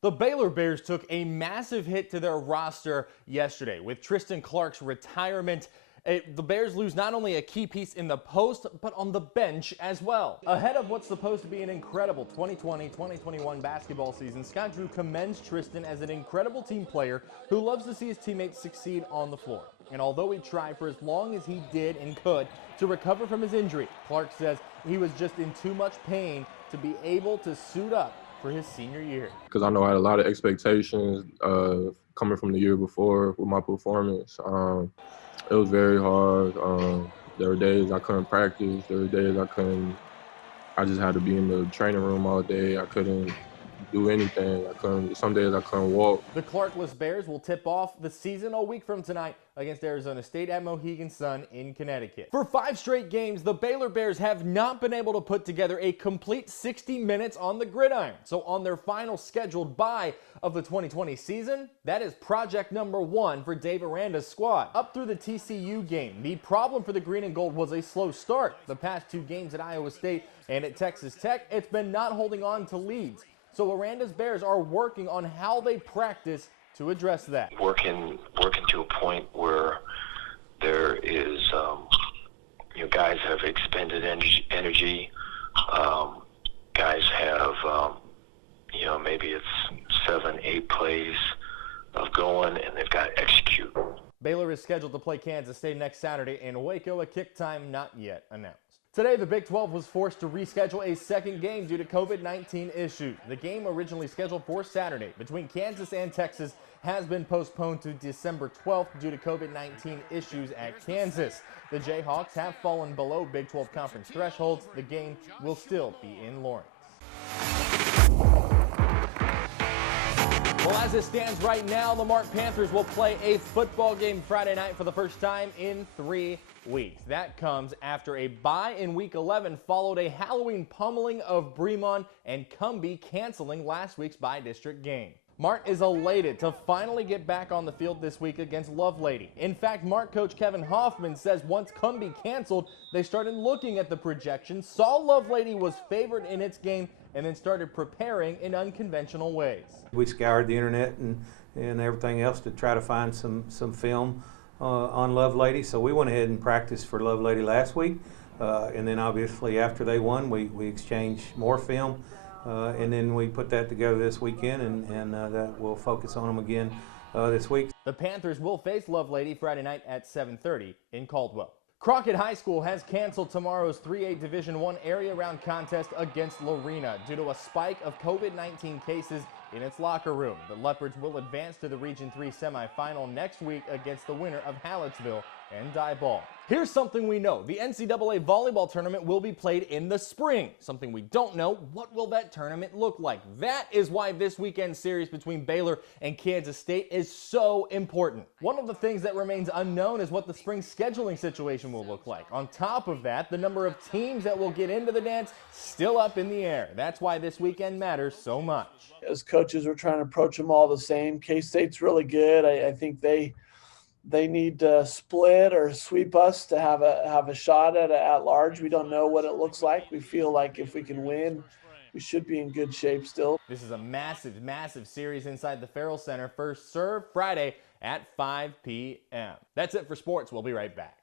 The Baylor Bears took a massive hit to their roster yesterday with Tristan Clark's retirement. The Bears lose not only a key piece in the post, but on the bench as well. Ahead of what's supposed to be an incredible 2020-2021 basketball season, Scott Drew commends Tristan as an incredible team player who loves to see his teammates succeed on the floor. And although he tried for as long as he did and could to recover from his injury, Clark says he was just in too much pain to be able to suit up for his senior year. Because I know I had a lot of expectations coming from the year before with my performance. It was very hard. There were days I couldn't practice. There were days I just had to be in the training room all day. I couldn't do anything. Some days I couldn't walk. The Clarkless Bears will tip off the season a week from tonight against Arizona State at Mohegan Sun in Connecticut. For 5 straight games, the Baylor Bears have not been able to put together a complete 60 minutes on the gridiron. So on their final scheduled bye of the 2020 season, that is project number 1 for Dave Aranda's squad. Up through the TCU game, the problem for the green and gold was a slow start. The past 2 games at Iowa State and at Texas Tech, it's been not holding on to leads. So Aranda's Bears are working on how they practice to address that. Working to a point where there is, guys have expended energy. Guys have, maybe it's 7, 8 plays of going, and they've got to execute. Baylor is scheduled to play Kansas State next Saturday in Waco, a kick time not yet announced. Today, the Big 12 was forced to reschedule a second game due to COVID-19 issues. The game originally scheduled for Saturday between Kansas and Texas has been postponed to December 12th due to COVID-19 issues at Kansas. The Jayhawks have fallen below Big 12 conference thresholds. The game will still be in Lawrence. Well, as it stands right now, the Mark Panthers will play a football game Friday night for the first time in 3 weeks. That comes after a bye in Week 11 followed a Halloween pummeling of Bremond and Cumbie canceling last week's by-district game. Mark is elated to finally get back on the field this week against Lovelady. In fact, Mark coach Kevin Hoffman says once Cumbie canceled, they started looking at the projections, saw Lovelady was favored in its game, and then started preparing in unconventional ways. We scoured the internet and everything else to try to find some film on Lovelady, so we went ahead and practiced for Lovelady last week, and then obviously after they won, we exchanged more film, and then we put that together this weekend, and that we'll focus on them again this week. The Panthers will face Lovelady Friday night at 7:30 in Caldwell. Crockett High School has canceled tomorrow's 3A Division I area round contest against Lorena due to a spike of COVID-19 cases in its locker room. The Leopards will advance to the Region 3 semifinal next week against the winner of Hallettsville and Diboll. Here's something we know. The NCAA volleyball tournament will be played in the spring. Something we don't know, what will that tournament look like? That is why this weekend series between Baylor and Kansas State is so important. One of the things that remains unknown is what the spring scheduling situation will look like. On top of that, the number of teams that will get into the dance still up in the air. That's why this weekend matters so much. As coaches, we're trying to approach them all the same. K-State's really good. I think they need to split or sweep us to have a shot at large. We don't know what it looks like. We feel like if we can win, we should be in good shape still. This is a massive, massive series inside the Farrell Center. First serve Friday at 5 p.m. That's it for sports. We'll be right back.